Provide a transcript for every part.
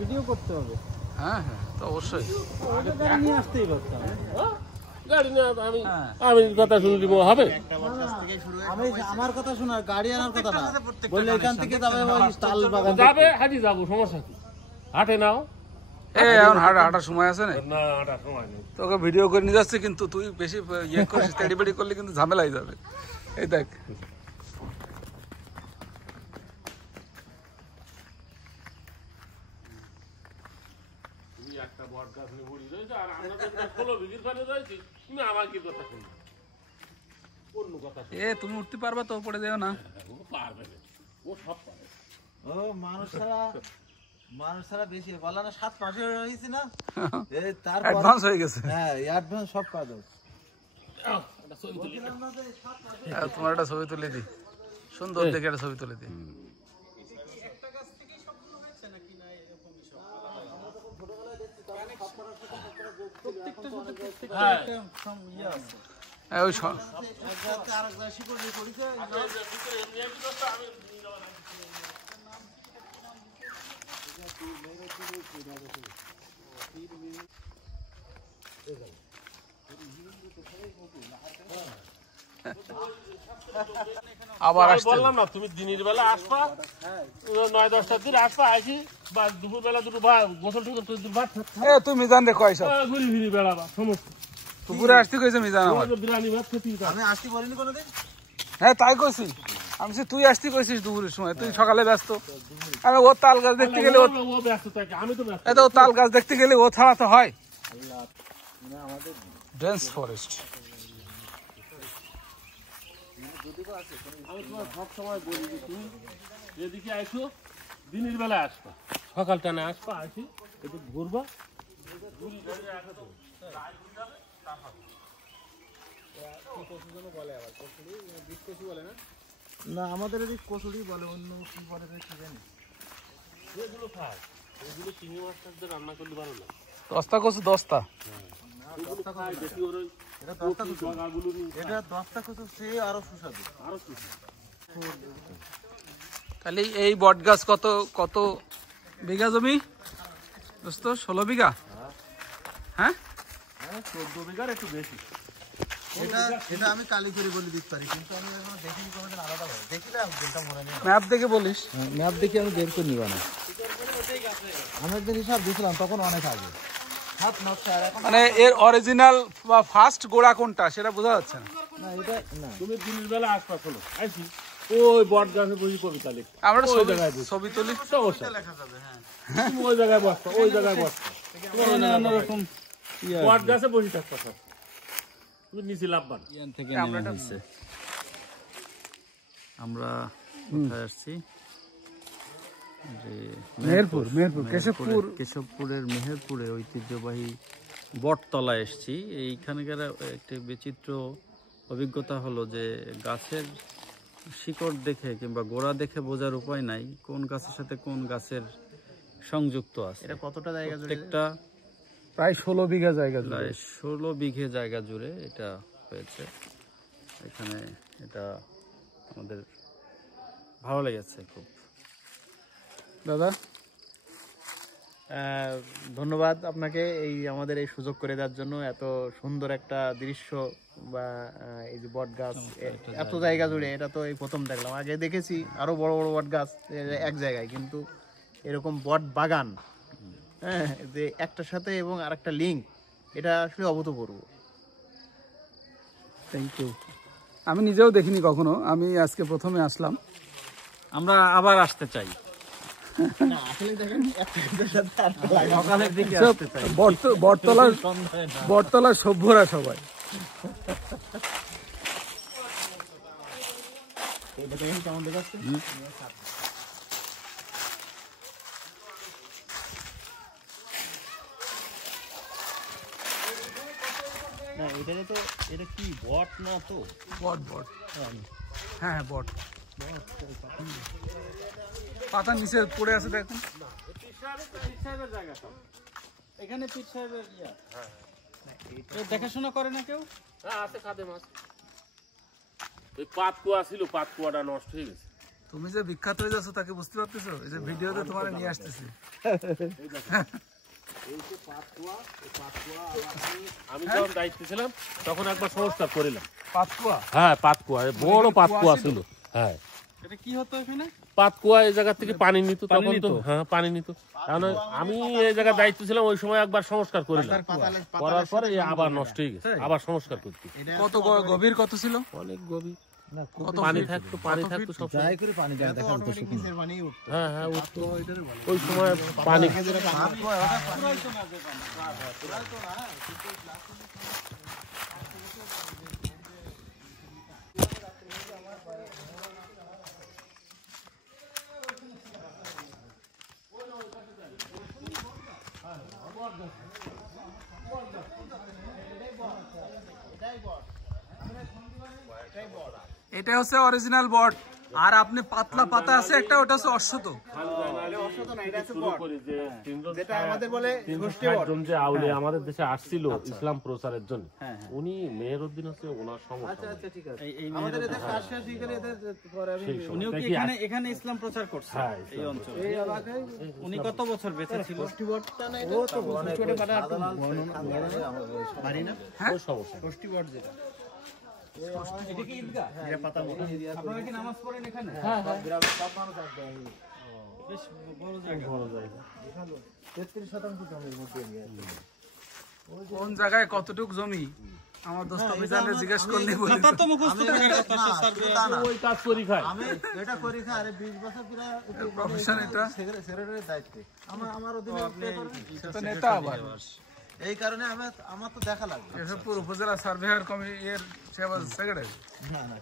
Video করতে হবে। হ্যাঁ হ্যাঁ, তো অবশ্যই গাড়ি নিয়ে আসতেই পারতাম। গাড়ি না আমি কথা শুনলি হবে? আমি আমার কথা শোনা, গাড়ি আনার কথা না। বললে এখান থেকে যাবে ওই তাল বাগান যাবে, হাজি যাবো, সমস্যা কি? হাটে নাও। এখন হাঁটার সময় আছে না, না হাঁটার সময় নেই। তোকে ভিডিও করে নিয়ে যাচ্ছে, কিন্তু তুই বেশি ইয়ে করিস, তেড়িবেড়ি করলে কিন্তু ঝামেলাই যাবে। এই দেখ, তুমি একটা বট গাছ নিয়ে পড়ি রয়েছে, আর আমরা তো 16 বিঘির ফানে রয়েছি, তুমি আমার কি কথা শুনবে? অন্য কথা শুনবে। তুমি উঠতে পারবা তো, পড়ে যাও না। ও পারবে না, ও সব পারে। ও মানুষ ছাড়া বেশি বলা না, 7 মাসে হয়েছে না, তার অ্যাডভান্স হয়ে গেছে। হ্যাঁ অ্যাডভান্স সব কাজ। তোমার একটা ছবি তুলে দি, সুন্দর দেখে একটা ছবি তুলে দি। ওই আবার বললাম না, তুমি দিনের বেলা আসবা, 9-10টার দিন আসবা, আসি বা দুপুর বেলা দুটো গোসল টোসল ভাত তুই মিজান রে কয় সব ঘুরি ফিরি বেড়াবা, সমস্যা। দুপুরে আসতে কইছে মিজান আমার। বিরিয়ানি ভাত খেতে আমি আসতে বলিনি কোনোদিন। হ্যাঁ তাই কইছি আমি, তুই আসতে কইছিস দুপুরের সময়, তুই সকালে ব্যস্ত। আমি ও তাল গাছ দেখতে গেলে, ও ব্যস্ত থাকে, আমি তো ব্যস্ত। ও তাল গাছ দেখতে গেলে ও ছাড়া তো হয়। Dense forest. আমি তোমার সব সময় বলি যে তুমি এদিকে আসো, দিনের বেলা আসবা, সকাল টানে আসবা, আসি একটু ঘুরবা। না আমাদের এদিক কচুরি বলে, অন্য কি বলে কি জানি। এগুলো খায়, এগুলো চিংড়ি মাছ থাকতে রান্না করলে ভালো লাগে। দস্তা কচু, দস্তা। এগুলো খায় বেশি, ওর ওই এটা 10টা কচু, ডগাগুলো নিয়ে এটা 10টা কচু সে আরো সুস্বাদু। আরো কিছু। তাহলে এই বট গাছ কত কত বিঘা জমি দোস্ত? 16 বিঘা। হ্যাঁ 14 বিঘার একটু বেশি। এটা আমি কালি করে বলে দিতে পারি, কিন্তু আমি এখন দেখিনি কোনোদিন আলাদা ভাবে। দেখিলাম দিনটা মনে নেই। ম্যাপ দেখে বলিস। ম্যাপ দেখে আমি বের করে নিব না। আমি একদিন হিসাব দিয়েছিলাম, তখন অনেক আগে। মানে এর অরিজিনাল বা ফার্স্ট গোড়া কোনটা সেটা বোঝা যাচ্ছে না। না এটা না, তুমি দিনের বেলা আসবা, চলো আসি, ওই বট গাছে বসে কবিতা লিখ, আমরা ওই জায়গায় ছবি তুলি, সমস্যা লেখা যাবে। হ্যাঁ তুমি ওই জায়গায় বসবা, ওই জায়গায় বসবা, অন্যরকম বট গাছে বসে থাকবা, স্যার তুমি নিচে লাভবা না। থেকে আমরা কোথায় আসছি? যে মেহেরপুর কেশবপুরের মেহেরপুরে ঐতিহ্যবাহী বটতলায় এসছি। এইখানকার একটি বিচিত্র অভিজ্ঞতা হলো যে গাছের শিকড় দেখে কিংবা গোড়া দেখে বোঝার উপায় নাই কোন গাছের সাথে কোন গাছের সংযুক্ত আছে। এটা কতটা জায়গা জুড়ে? প্রত্যেকটা প্রায় 16 বিঘা জায়গা, প্রায় 16 বিঘে জায়গা জুড়ে এটা হয়েছে। এখানে এটা আমাদের ভালো লেগেছে খুব। দাদা ধন্যবাদ আপনাকে এই আমাদের এই সুযোগ করে দেওয়ার জন্য। এত সুন্দর একটা দৃশ্য বা এই যে বট গাছ এত জায়গা জুড়ে, এটা তো এই প্রথম দেখলাম। আগে দেখেছি আরো বড় বড় বট গাছ এক জায়গায়, কিন্তু এরকম বট বাগান, হ্যাঁ, যে একটার সাথে এবং আরেকটা লিঙ্ক, এটা আসলে অভূতপূর্ব। Thank you. আমি নিজেও দেখিনি কখনো, আমি আজকে প্রথমে আসলাম। আমরা আবার আসতে চাই। না আসলে দেখেন সকালের দিকে সব আসতে চাই। বটতলার সভ্যরা সবাই। কেমন দেখাচ্ছে? না এটারে তো, এটা কি বট না তো? বট হ্যাঁ হ্যাঁ বট। পাতা নিচে পড়ে আছে দেখুন। এখানে পীর সাহেবের দেখাশোনা করে না কেউ? হ্যাঁ আছে, খাদে মাছ। ওই পাতকুয়া ছিল, পাতকুয়াটা নষ্ট হয়ে গেছে। তুমি যে বিখ্যাত হয়ে যাচ্ছ তাকে বুঝতে পারতেছো? এই যে ভিডিওতে তোমার নিয়ে আসতেছি। আমি যখন দায়িত্বে ছিলাম তখন একবার সংস্কার করিলাম। পাতকুয়া, হ্যাঁ পাতকুয়া, বড় পাতকুয়া ছিল। হ্যাঁ এটা কি হতো এখানে? পাতকুয়া এই জায়গা থেকে পানি নিত তখন তো। হ্যাঁ পানি নিত। কারণ আমি এই জায়গায় দায়িত্ব ছিলাম ওই সময় একবার সংস্কার করিলাম, করার পরে আবার নষ্ট হয়ে গেছে, আবার সংস্কার করতে। কত গভীর কত ছিল? অনেক গভীর, কত পানি ফিট? থাকতো, পানি থাকতো সব সময়। হ্যাঁ হ্যাঁ উঠতো ওই সময় পানি। এটা হচ্ছে অরিজিনাল বট, আর আপনি পাতলা পাতা আছে একটা, ওটা হচ্ছে অশ্বত। যে আউলে আমাদের দেশে আসছিল ইসলাম প্রচারের জন্য, উনি মেহেরউদ্দিন হচ্ছে ওনার সমস্যা। উনিও কি এখানে ইসলাম প্রচার করছে এই অঞ্চলে? উনি কত বছর বেঁচে ছিল? আপনারা কি নামাজ পড়েন এখানে? বেশ বড় জায়গা। 33% জমির মধ্যে কোন জায়গায় কতটুক জমি আমার দোস্ত মিজানের জিজ্ঞেস করলে বলি। কথা তো মুখস্থ থাকার কথা, ওই কাজ করি খায়। আমি এটা করি খাই। আরে 20 বছর পুরো প্রফেশন, এটা সেক্রেটারির দায়িত্বে আমার অধীনে তো নেতা আবার। এই কারণে আমার তো দেখা লাগবে। কেশবপুর উপজেলা সার্ভেয়ার কমিটির সেক্রেটারি। না না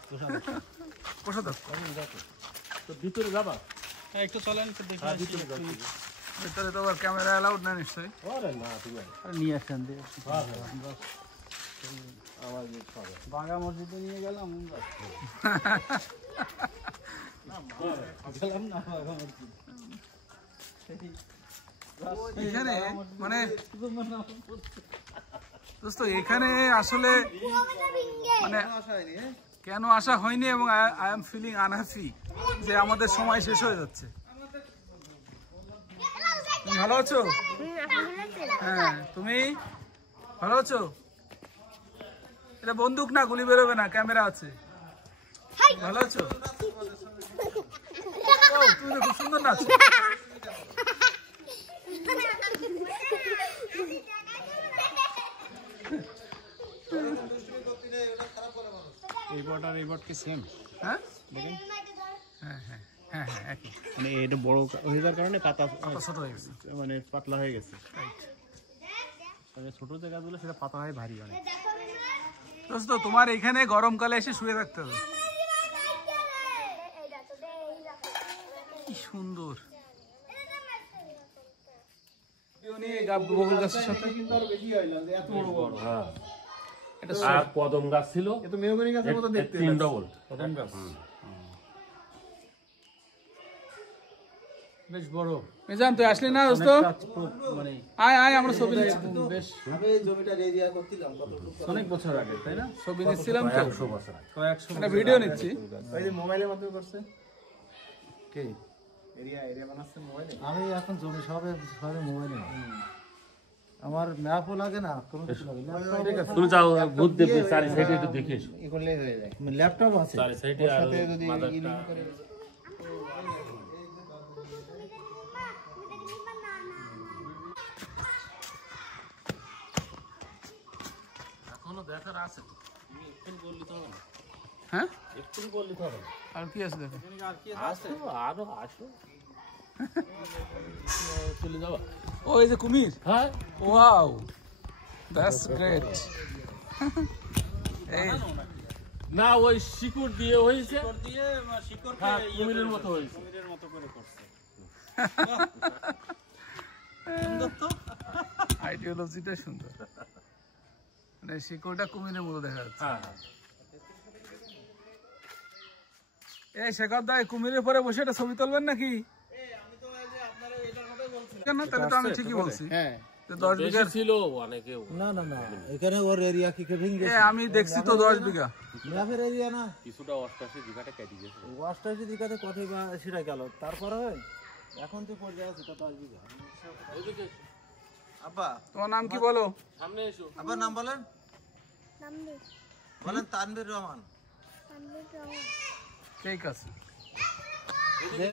কোষাধ্যক্ষ। তো ভিতরে যাবা? একটু চলেন একটু দেখে আসি। ভিতরে তো আবার ক্যামেরা অ্যালাউড না নিশ্চয়ই? আরে না তুমি নিয়ে আসেন বাঙ্গা মসজিদে নিয়ে গেলাম এখানে মানে দোস্ত এখানে আসলে মানে কেন আসা হয়নি, এবং আই এম ফিলিং আনহ্যাপি যে আমাদের সময় শেষ হয়ে যাচ্ছে। তুমি ভালো আছো? হ্যাঁ, তুমি ভালো আছো? এটা বন্দুক না, গুলি বেরোবে না, ক্যামেরা আছে। ভালো আছো? ও, তুমি তো খুব সুন্দর নাচো। এই বট আর এই বট কি সেম? হ্যাঁ হ্যাঁ হ্যাঁ হ্যাঁ হ্যাঁ একই। মানে এটা বড় হয়ে যাওয়ার কারণে পাতা ছোট হয়ে গেছে, মানে পাতলা হয়ে গেছে। মানে ছোট জায়গাগুলো সেটা পাতা হয় ভারী অনেক। দোস্ত তোমার এখানে গরমকালে এসে শুয়ে থাকতে হবে। কি সুন্দর বকুল গাছের সাথে। কিন্তু আরো বেশি হয় না, এত বড় বড়। হ্যাঁ, আর কদম গাছ ছিল, এ তো মেহগনি গাছের মতো দেখতে। 3 ডবল কদম গাছ বেশ বড়। মিজান তুই আসলি না দোস্ত? মানে আয় আয়, আমরা ছবি নিচ্ছি। বেশ আমি এই জমিটা রেডিয়া করছিলাম অনেক বছর আগে, তাই না? ছবি নিচ্ছিলাম তো, 100 বছর আগে। কয়েকশো একটা ভিডিও নিচ্ছি। ওই যে মোবাইলের মাধ্যমে করছে কে এরিয়া বানাচ্ছে মোবাইলে। আমি এখন জমি সবে মোবাইলে, আমার ম্যাপও লাগে না, কোনো কিছু লাগে না। তুমি যাও বুদ্ধি চারি সাইডে একটু দেখে এসো। ই করলেই হয়ে যায়। ল্যাপটপ আছে, চারি সাইডে আর সাথে যদি মাদারটা লিঙ্ক করে এখনো দেখার আছে। তুমি একটু বললি তো হবে না। হ্যাঁ, একটু বললি তো হবে না। আর কি আছে দেখো? আসো আরো আসো। চলে যাবা? ও এই যে কুমির। হ্যাঁ ওয়াও, দ্যাটস গ্রেট। এই না, ওই শিকড় দিয়ে হয়েছে, দিয়ে শিকড় হ্যাঁ, কুমিরের মতো হয়েছে। কুমিরের মতো করে করছে। সুন্দর তো, আইডিওলজিটা সুন্দর, মানে শিকড়টা কুমিরের মতো দেখা যাচ্ছে। হ্যাঁ হ্যাঁ, এই শেখর দা, কুমিরের পরে বসে একটা ছবি তুলবেন নাকি? কেন, তাহলে তো আমি ঠিকই বলছি। হ্যাঁ 10 বিঘা বেশি ছিল অনেকেও। না না না, এখানে ওর এরিয়া কি ভেঙে গেছে? আমি দেখছি তো 10 বিঘা। ম্যাপের এরিয়া না, কিছুটা 88 বিঘাটা কেটে গেছে। 88 দিকাতে কতই বা সেটা গেল, তারপরে এখন তো পড়ে আছে কত 10 বিঘা। আব্বা তোমার নাম কি বলো? সামনে এসো। আব্বার নাম বলেন, বলেন তানভীর রহমান। ঠিক আছে।